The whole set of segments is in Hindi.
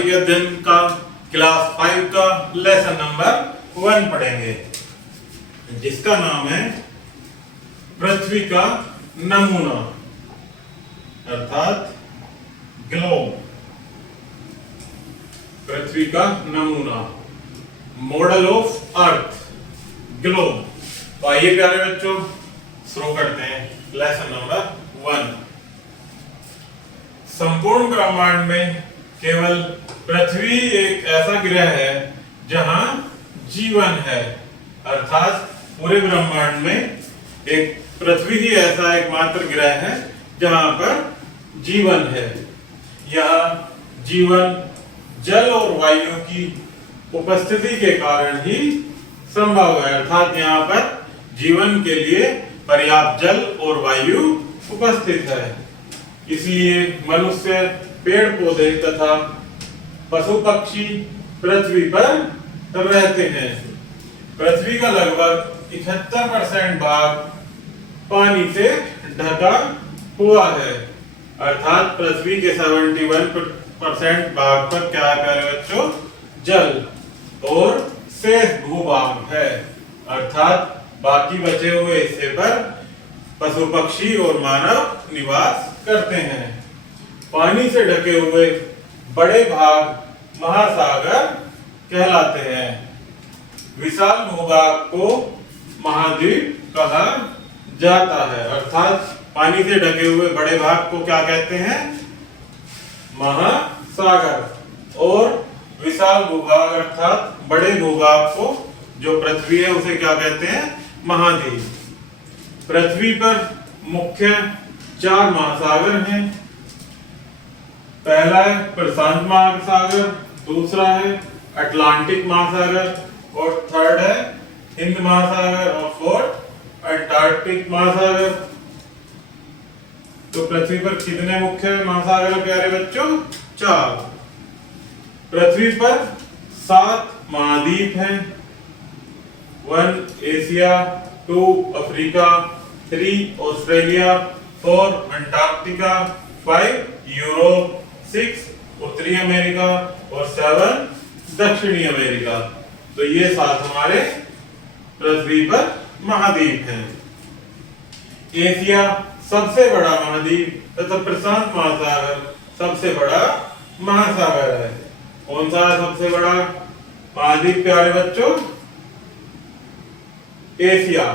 आज के अध्ययन का क्लास 5 का लेसन नंबर 1 पढ़ेंगे, जिसका नाम है पृथ्वी का नमूना अर्थात ग्लोब। पृथ्वी का नमूना, मॉडल ऑफ अर्थ, ग्लोब। तो आइए प्यारे बच्चों शुरू करते हैं लेसन नंबर 1। संपूर्ण ब्रह्मांड में केवल पृथ्वी एक ऐसा ग्रह है जहां जीवन है, अर्थात पूरे ब्रह्मांड में एक पृथ्वी ही ऐसा एकमात्र ग्रह है जहां पर जीवन है। यह जीवन जल और वायु की उपस्थिति के कारण ही संभव है, अर्थात यहाँ पर जीवन के लिए पर्याप्त जल और वायु उपस्थित है। इसलिए मनुष्य, पेड़ पौधे तथा पशु पक्षी पृथ्वी पर रहते हैं। पृथ्वी का लगभग 71% भाग पानी से ढका हुआ है, अर्थात पृथ्वी के 71% भाग पर क्या है प्यारे बच्चों? जल, और शेष भूभाग है, अर्थात बाकी बचे हुए हिस्से पर पशु पक्षी और मानव निवास करते हैं। पानी से ढके हुए बड़े भाग महासागर कहलाते हैं। विशाल भूभाग को महाद्वीप कहा जाता है, अर्थात पानी से ढके हुए बड़े भाग को क्या कहते हैं? महासागर। और विशाल भूभाग अर्थात बड़े भूभाग को जो पृथ्वी है उसे क्या कहते हैं? महाद्वीप। पृथ्वी पर मुख्य 4 महासागर हैं। पहला है प्रशांत महासागर, दूसरा है अटलांटिक महासागर और थर्ड है हिंद महासागर और फोर्थ अंटार्कटिक महासागर। तो पृथ्वी पर कितने मुख्य महासागर है प्यारे बच्चों? 4। पृथ्वी पर 7 महाद्वीप हैं। 1 Asia, 2 Africa, 3 Australia, 4 Antarctica, 5 Europe, 6 उत्तरी अमेरिका और 7 दक्षिणी अमेरिका। तो ये 7 हमारे पृथ्वी पर महाद्वीप हैं। एशिया सबसे बड़ा महाद्वीप तथा प्रशांत महासागर सबसे बड़ा महासागर है। कौन सा है सबसे बड़ा महाद्वीप प्यारे बच्चों? एशिया।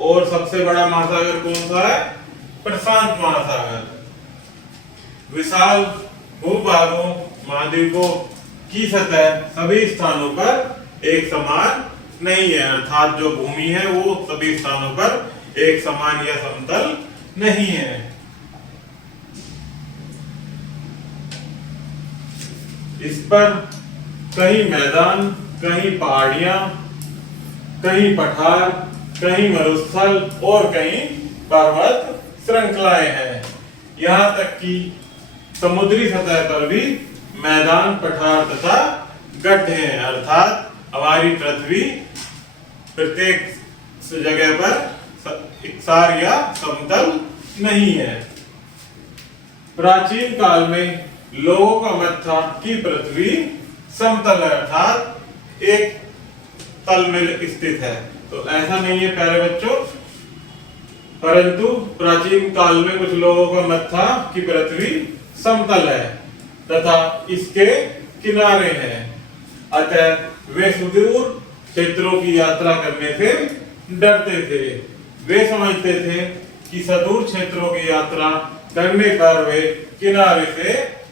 और सबसे बड़ा महासागर कौन सा है? प्रशांत महासागर। विशाल भूभागों महाद्वीपों की सतह सभी स्थानों पर एक समान नहीं है, अर्थात जो भूमि है वो सभी स्थानों पर एक समान या समतल नहीं है। इस पर कहीं मैदान, कहीं पहाड़ियां, कहीं पठार, कहीं मरुस्थल और कहीं पर्वत श्रृंखलाएं हैं। यहाँ तक कि समुद्री सतह पर भी मैदान, पठार तथा गड्ढे हैं, अर्थात हमारी पृथ्वी प्रत्येक जगह पर एकसार या समतल नहीं है। प्राचीन काल में लोगों का मत था कि पृथ्वी समतल है, अर्थात एक तल में स्थित है। तो ऐसा नहीं है प्यारे बच्चों, परंतु प्राचीन काल में कुछ लोगों का मत था कि पृथ्वी समतल है तथा इसके किनारे हैं। अतः वे सुदूर क्षेत्रों की यात्रा करने से डरते थे। वे समझते थे कि सुदूर क्षेत्रों की यात्रा करने पर वे किनारे से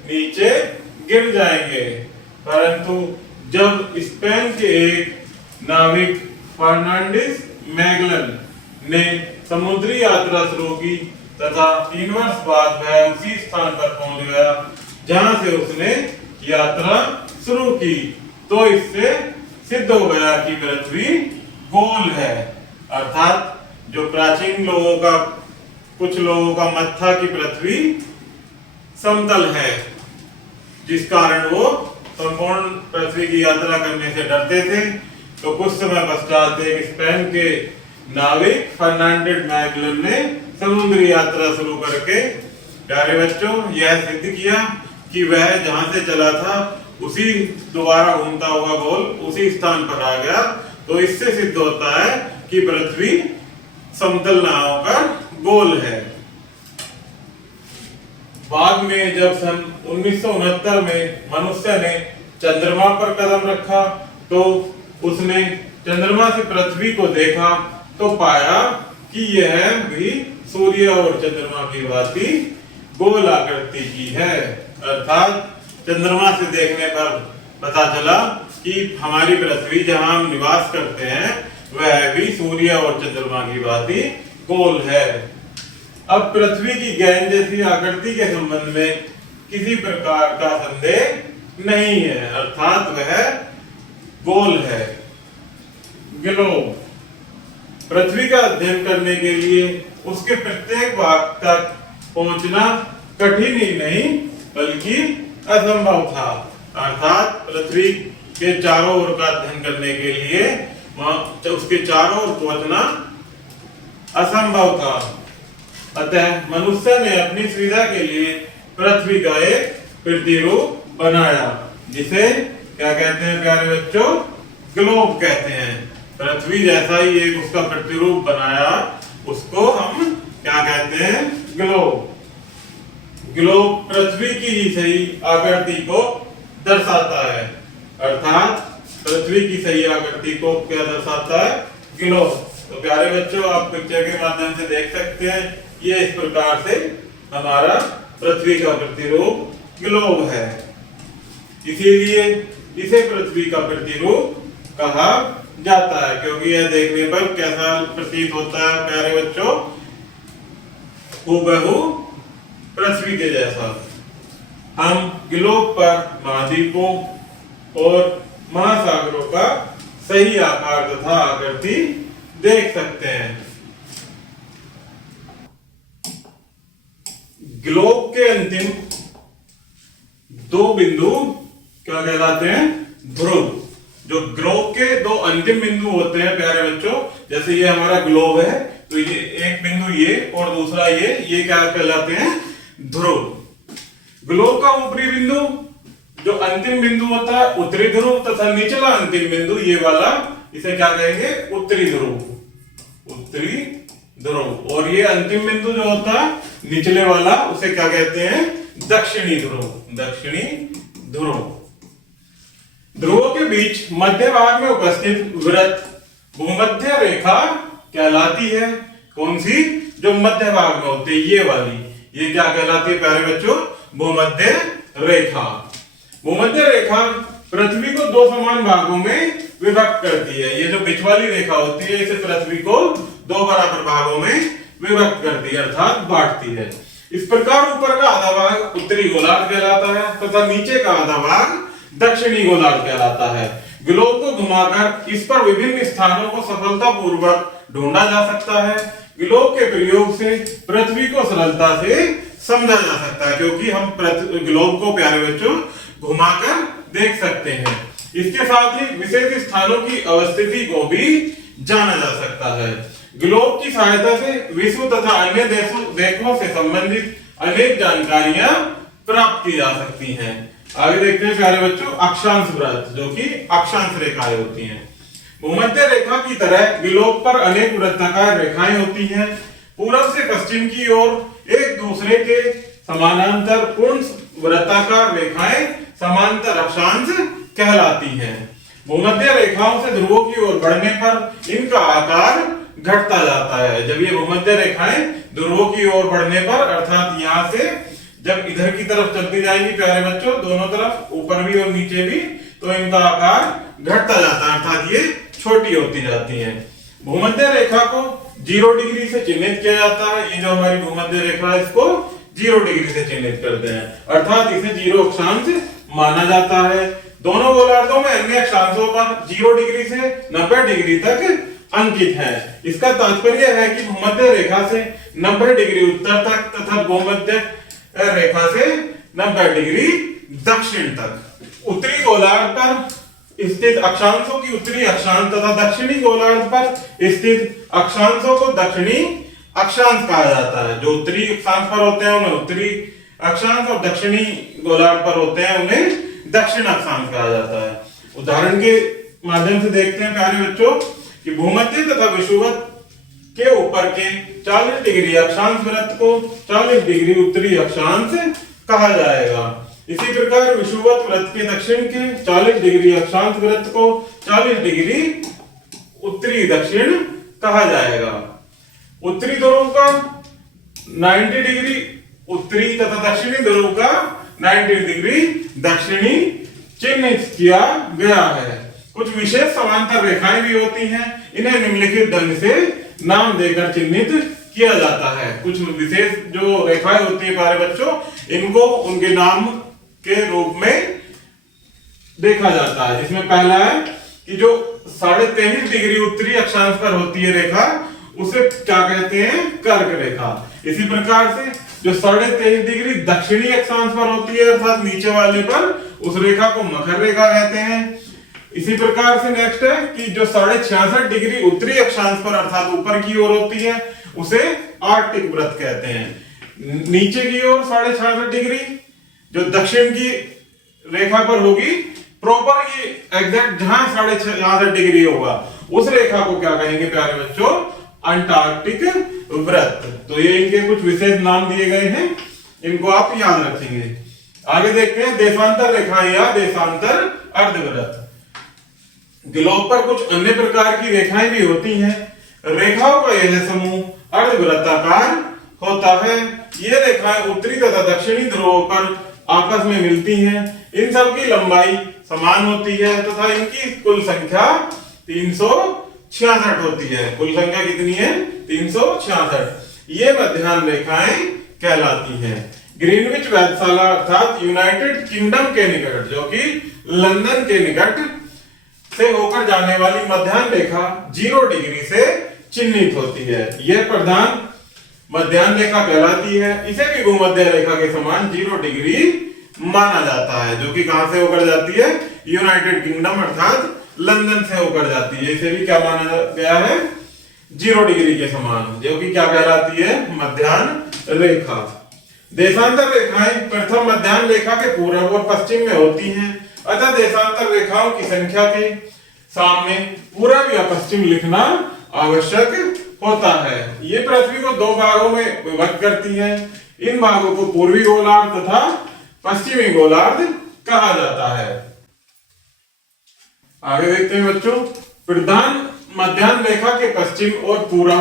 नीचे गिर जाएंगे। परंतु जब स्पेन के एक नाविक फर्नांडिस मैगलन ने समुद्री यात्रा शुरू की तथा 3 वर्ष बाद वह उसी स्थान पर पहुंच गया जहां से उसने यात्रा शुरू की, तो इससे सिद्ध हो गया कि पृथ्वी गोल है, अर्थात जो प्राचीन लोगों का, कुछ लोगों का मत था कि पृथ्वी समतल है, जिस कारण वो संपूर्ण पृथ्वी की यात्रा करने से डरते थे। तो कुछ समय पश्चात एक स्पेन के नाविक फर्नांडिस मैगलन ने समुद्री यात्रा शुरू करके प्यारे बच्चों यह सिद्ध किया कि वह जहां से चला था उसी दोबारा घूमता हुआ गोल उसी स्थान पर आ गया, तो इससे सिद्ध होता है कि पृथ्वी समतल नाव का गोल है। बाद में जब सन 1969 में मनुष्य ने चंद्रमा पर कदम रखा तो उसने चंद्रमा से पृथ्वी को देखा तो पाया कि यह भी सूर्य और चंद्रमा की भांति गोल आकृति की है। अर्थात चंद्रमा से देखने पर पता चला कि हमारी पृथ्वी जहां हम निवास करते हैं वह भी सूर्य और चंद्रमा की भांति गोल है। अब पृथ्वी की गेंद जैसी आकृति के संबंध में किसी प्रकार का संदेह नहीं है, अर्थात वह गोल है। ग्लोब पृथ्वी का अध्ययन करने के लिए उसके प्रत्येक भाग तक पहुंचना कठिन ही नहीं बल्कि असंभव था। अर्थात पृथ्वी के चारों ओर का अध्ययन करने के लिए उसके चारों ओर पहुंचना असंभव था। अतः मनुष्य ने अपनी सुविधा के लिए पृथ्वी का एक प्रतिरूप बनाया, जिसे क्या कहते हैं प्यारे बच्चों? ग्लोब कहते हैं। पृथ्वी जैसा ही एक उसका प्रतिरूप बनाया, उसको हम क्या कहते हैं? ग्लोब। ग्लोब पृथ्वी की ही सही आकृति को दर्शाता है, अर्थात पृथ्वी की सही आकृति को क्या दर्शाता है? ग्लोब। तो प्यारे बच्चों, आप पिक्चर के माध्यम से देख सकते हैं, ये इस प्रकार से हमारा पृथ्वी का प्रतिरूप ग्लोब है। इसीलिए इसे पृथ्वी का प्रतिरूप कहा जाता है, क्योंकि यह देखने पर कैसा प्रतीत होता है प्यारे बच्चों? हूबहू पृथ्वी के जैसा। हम ग्लोब पर महाद्वीपों और महासागरों का सही आकार तथा आकृति देख सकते हैं। ग्लोब के अंतिम दो बिंदु क्या कहलाते हैं? ध्रुव। जो ग्लोब के दो अंतिम बिंदु होते हैं प्यारे बच्चों, जैसे ये हमारा ग्लोब है, तो ये एक बिंदु ये और दूसरा ये क्या कहलाते हैं? ध्रुव। ग्लोब का ऊपरी बिंदु जो अंतिम बिंदु होता है उत्तरी ध्रुव, तथा निचला अंतिम बिंदु ये वाला, इसे क्या कहेंगे? उत्तरी ध्रुव। उत्तरी ध्रुव। और ये अंतिम बिंदु जो होता है निचले वाला, उसे क्या कहते हैं? दक्षिणी ध्रुव। दक्षिणी ध्रुव। ध्रुवों के बीच मध्य भाग में उपस्थित वृत्त भूमध्य रेखा कहलाती है। कौन सी? जो मध्य भाग में होती है, ये वाली, ये क्या कहलाती है प्यारे बच्चों? भूमध्य रेखा। भूमध्य रेखा पृथ्वी को दो समान भागों में विभक्त करती है। ये जो बीच वाली रेखा होती है, इसे पृथ्वी को दो बराबर भागों में विभक्त करती है, अर्थात बांटती है। इस प्रकार ऊपर का आधा भाग उत्तरी गोलार्ध कहलाता है तथा नीचे का आधा भाग दक्षिणी गोलार्ध कहलाता है। ग्लोब को घुमाकर इस पर विभिन्न स्थानों को सफलतापूर्वक ढूंढा जा सकता है। ग्लोब के प्रयोग से पृथ्वी को सरलता से समझा जा सकता है, क्योंकि हम ग्लोब को प्यारे बच्चों घुमाकर देख सकते हैं। इसके साथ ही विशेष स्थानों की अवस्थिति को भी जाना जा सकता है। ग्लोब की सहायता से विश्व तथा अन्य देशों से संबंधित अनेक जानकारियां प्राप्त की जा सकती हैं। आगे देखते हैं प्यारे बच्चों अक्षांश वृत्त, जो कि अक्षांश रेखाएं होती हैं। भूमध्य रेखा की तरह ग्लोब पर अनेक वृत्ताकार रेखाएं होती हैं। पूर्व से पश्चिम की ओर एक दूसरे के समानांतर पूर्ण वृत्ताकार रेखाएं समांतर अक्षांश कहलाती हैं। भूमध्य रेखाओं से ध्रुवों की ओर बढ़ने पर इनका आकार घटता जाता है। जब ये भूमध्य रेखाएं ध्रुवों की ओर बढ़ने पर, अर्थात यहाँ से जब इधर की तरफ चलती जाएंगी प्यारे बच्चों, दोनों तरफ ऊपर भी और नीचे भी, तो इनका आकार घटता जाता है, अर्थात ये छोटी होती जाती है। भूमध्य रेखा को 0 डिग्री से चिन्हित किया जाता है। ये जो हमारी भूमध्य रेखा है, इसको 0 डिग्री से चिन्हित करते हैं, अर्थात इसे 0 अक्षांश माना जाता है। दोनों गोलार्धों में अन्य अक्षांशों पर 0 डिग्री से 90 डिग्री तक अंकित है। इसका तात्पर्य है कि भूमध्य रेखा से 90 डिग्री उत्तर तक तथा भूमध्य रेखा से 90 डिग्री दक्षिण तक। उत्तरी गोलार्ध पर स्थित अक्षांशों की उत्तरी अक्षांश तथा दक्षिणी गोलार्ध पर स्थित अक्षांशों को दक्षिणी अक्षांश कहा जाता है। जो उत्तरी अक्षांश पर होते हैं उन्हें उत्तरी अक्षांश और दक्षिणी गोलार्ध पर होते हैं उन्हें दक्षिण अक्षांश कहा जाता है। उदाहरण के माध्यम से देखते हैं प्यारे बच्चों कि भूमध्य तथा विषुवत के ऊपर के 40 डिग्री अक्षांश वृत्त को 40 डिग्री उत्तरी अक्षांश कहा जाएगा। इसी प्रकार विषुवत वृत्त के दक्षिण के 40 डिग्री अक्षांश वृत्त को 40 डिग्री उत्तरी दक्षिण कहा जाएगा। उत्तरी ध्रुव का 90 डिग्री उत्तरी तथा दक्षिणी ध्रुव का 90 डिग्री दक्षिणी चिन्हित किया गया है। कुछ विशेष समांतर रेखाएं भी होती हैं, इन्हें निम्नलिखित ढंग से नाम देकर चिन्हित किया जाता है। कुछ विशेष जो रेखाएं होती है प्यारे बच्चों, इनको उनके नाम के रूप में देखा जाता है। जिसमें पहला है कि जो 23.5 डिग्री उत्तरी अक्षांश पर होती है रेखा, उसे क्या कहते हैं? कर्क रेखा। इसी प्रकार से जो 23.5 डिग्री दक्षिणी अक्षांश पर होती है अर्थात नीचे वाले पर, उस रेखा को मकर रेखा कहते हैं। इसी प्रकार से नेक्स्ट है कि जो 66.5 डिग्री उत्तरी अक्षांश पर अर्थात ऊपर की ओर होती है, उसे आर्कटिक वृत्त कहते हैं। नीचे की ओर 66.5 डिग्री जो दक्षिण की रेखा पर होगी, प्रॉपर ये एग्जैक्ट जहां 66.5 डिग्री होगा, उस रेखा को क्या कहेंगे प्यारे बच्चों? अंटार्कटिक वृत्त। तो ये इनके कुछ विशेष नाम दिए गए हैं, इनको आप याद रखेंगे। आगे देखते हैं देशांतर रेखाएं या देशांतर अर्धवृत्त। ग्लोब पर कुछ अन्य प्रकार की रेखाएं भी होती हैं। रेखाओं का यह समूह अर्धवृत्ताकार होता है। ये रेखाएं उत्तरी तथा दक्षिणी ध्रुवों पर आपस में मिलती हैं। इन सब की लंबाई समान होती है तथा इनकी कुल संख्या 366 होती है। कुल संख्या कितनी है? 366। ये मध्याह्न रेखाएं कहलाती हैं। ग्रीनविच वेधशाला अर्थात यूनाइटेड किंगडम के निकट, जो कि लंदन के निकट से होकर जाने वाली मध्याह्न रेखा 0 डिग्री से चिन्हित होती है। यह प्रधान मध्याह्न रेखा कहलाती है। इसे भी भूमध्य रेखा के समान 0 डिग्री माना जाता है, जो कि कहां से होकर जाती है? यूनाइटेड किंगडम अर्थात लंदन से होकर जाती है। इसे भी क्या माना गया है? 0 डिग्री के समान, जो कि क्या कहलाती है? मध्याह्न रेखा। देशांतर रेखाएं प्रथम मध्याह्न रेखा के पूर्व और पश्चिम में होती हैं, अतः देशांतर रेखाओं की संख्या के सामने पूर्व या पश्चिम लिखना आवश्यक होता है। ये पृथ्वी को 2 भागों में विभक्त करती है। इन भागों को पूर्वी गोलार्ध तथा पश्चिमी गोलार्ध कहा जाता है। आगे देखते हैं बच्चों, प्रधान मध्याह्न रेखा के पश्चिम और पूर्व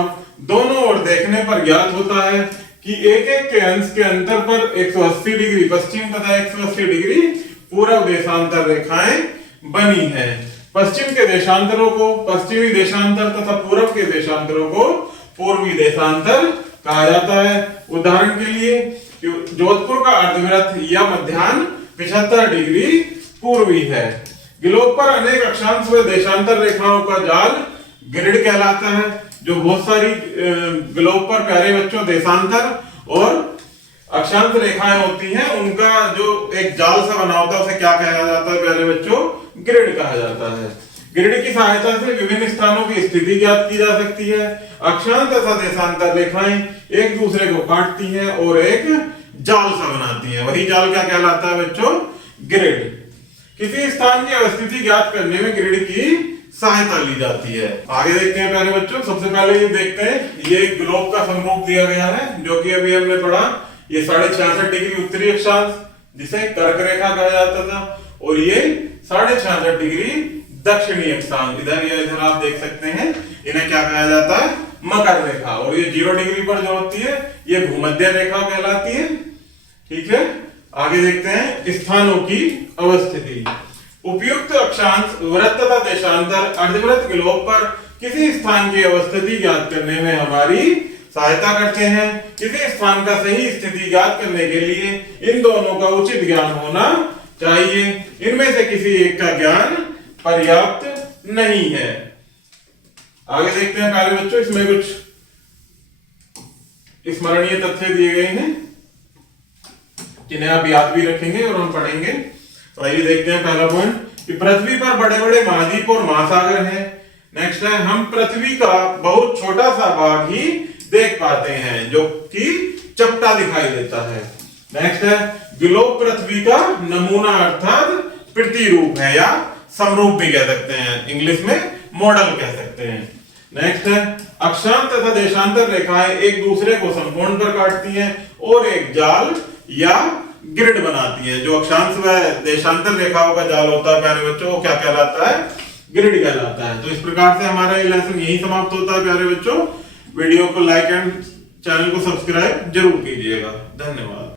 दोनों ओर देखने पर ज्ञात होता है कि एक एक के अंश के अंतर पर 180 डिग्री पश्चिम तथा 180 डिग्री पूर्व देशांतर रेखाएं बनी हैं। पश्चिम के देशांतरों को पश्चिमी देशांतर तथा पूर्व के देशांतरों को पूर्वी देशांतर कहा जाता है। उदाहरण के लिए जोधपुर का अर्धवृत्त या मध्याह्न 75 डिग्री पूर्वी है। ग्लोब पर अनेक अक्षांश व देशांतर रेखाओं का जाल ग्रिड कहलाता है। जो बहुत सारी ग्लोब पर प्यारे बच्चों देशांतर और अक्षांश रेखाएं होती हैं, उनका जो एक जाल सा बना होता है, उसे क्या कहा जाता है प्यारे बच्चों? ग्रिड कहा जाता है। ग्रिड की सहायता से विभिन्न स्थानों की स्थिति ज्ञात की जा सकती है। अक्षांश तथा देशांतर रेखाएं एक दूसरे को काटती हैं और एक जाल सा बनाती हैं। वही जाल क्या कहलाता है बच्चों? ग्रिड। किसी स्थान की अवस्थिति ज्ञात करने में ग्रिड की सहायता ली जाती है। आगे देखते हैं प्यारे बच्चों, सबसे पहले ये देखते हैं, ये ग्लोब का समरूप दिया गया है, जो कि अभी हमने पढ़ा। ये 66.5 डिग्री उत्तरी अक्षांश जिसे कर्क रेखा कहा जाता था, और ये 66.5 डिग्री दक्षिणी अक्षांश, इधर आप देख सकते हैं, इन्हें क्या कहा जाता है? मकर रेखा। और ये 0 डिग्री पर जो होती है, ये भूमध्य रेखा कहलाती है। ठीक है, आगे देखते हैं स्थानों की अवस्थिति। उपयुक्त अक्षांश वृत्त तथा देशांतर अर्धवृत्त ग्लोब पर किसी स्थान की अवस्थिति ज्ञात करने में हमारी सहायता करते हैं। किसी स्थान का सही स्थिति ज्ञात करने के लिए इन दोनों का उचित ज्ञान होना चाहिए। इनमें से किसी एक का ज्ञान पर्याप्त नहीं है। आगे देखते हैं प्यारे बच्चों, इसमें कुछ स्मरणीय तथ्य दिए गए हैं जिन्हें आप याद भी रखेंगे और हम पढ़ेंगे। तो आइए देखते हैं पहला पॉइंट कि पृथ्वी पर बड़े बड़े महाद्वीप और महासागर हैं। नेक्स्ट है, हम पृथ्वी का बहुत छोटा सा भाग ही देख पाते हैं जो कि चपटा दिखाई देता है। नेक्स्ट है, ग्लोब पृथ्वी का नमूना अर्थात प्रतिरूप है या समरूप भी कह सकते हैं, इंग्लिश में मॉडल कह सकते हैं। नेक्स्ट है अक्षांश तथा देशांतर रेखाएं एक दूसरे को समकोण पर काटती हैं और एक जाल या ग्रिड बनाती हैं। जो अक्षांश व देशांतर रेखाओं का जाल होता है प्यारे बच्चों, वो क्या कहलाता है? ग्रिड कहलाता है। तो इस प्रकार से हमारा ये लेसन यही समाप्त होता है प्यारे बच्चों। वीडियो को लाइक एंड चैनल को सब्सक्राइब जरूर कीजिएगा। धन्यवाद।